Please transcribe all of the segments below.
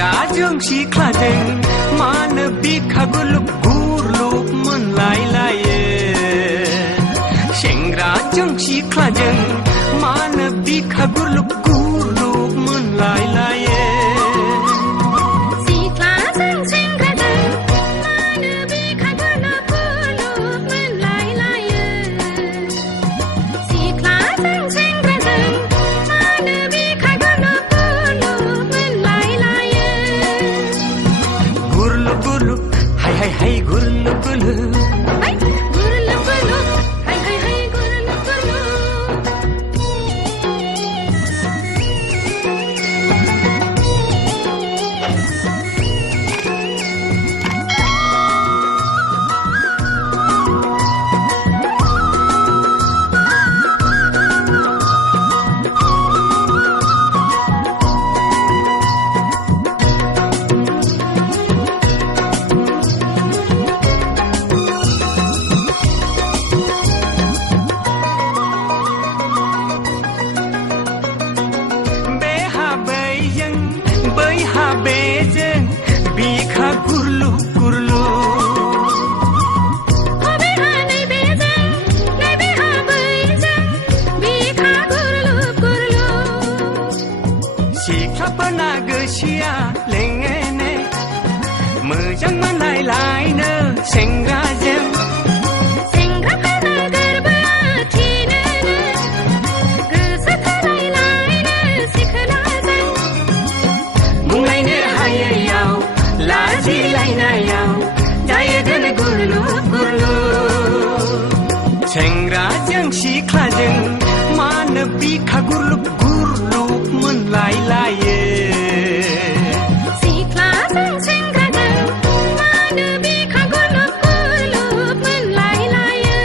सेंग्राजों सिख्लाजों मानो बिखा गुलुब गुरलुब मोनलायलायो सेंग्राजों सिख्लाजों मानो बिखा गुलुब गुरलुब मोनलायलायो Hai gulu gulu hai gulu gulu hai gulu gulu Beijing bika gurlu gurlu Beha nei Beijing nei beha Beijing bika gurlu gurlu Siklapana gosia lengene mojang moनलायलायनो सेंग्राजों सेंग्राफोरा गोरबोआ थिनो गोसो थोलायलायनो सिखोलाजों बुंलायनो हायैयाव लाजिलायनायाव जायो दोन गुरलु गुरलु सेंग्राजों सिख्लाजों मानो बिखा गुरलुब गुरलुब मोनलायलायो सिख्लाजों सेंग्राजों मानो बिखा गुरलुब गुरलुब मोनलायलायो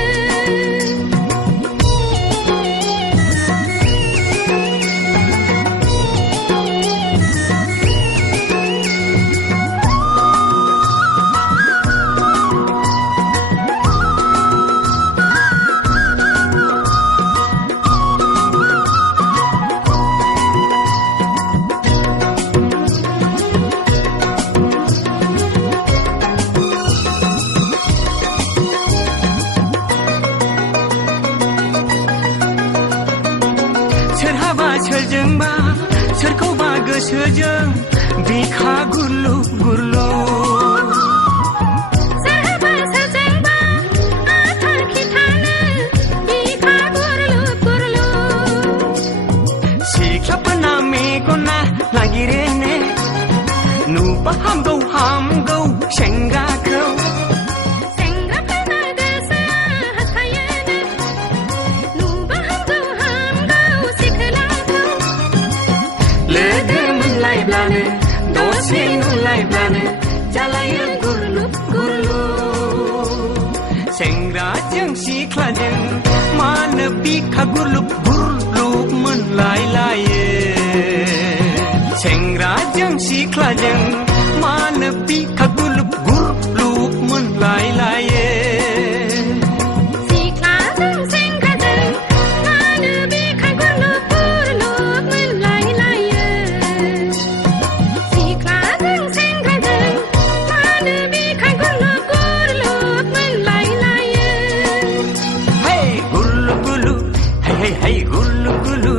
सोरहाबा सोरजोंबा सोरखौबा गोसोजों बिखा गुरलु गुरलु सोरहाबा सोरजोंबा आथार खिथानो बिखा गुरलु गुरलु सिख्लाफोरना मेगना नागिरेने नुबा हामगौ सेंग्राखौ Laiblaनो दसे नुलायब्लानो जालायो गुरलुब गुरलु सेंग्राजों सिख्लाजों मानो बिखा गुरलुब गुरलुब मोनलायलायो सेंग्राजों सिख्लाजों मानो बिखा गुरलुब गुरलुब मोनलायलायो Hey gulu gulu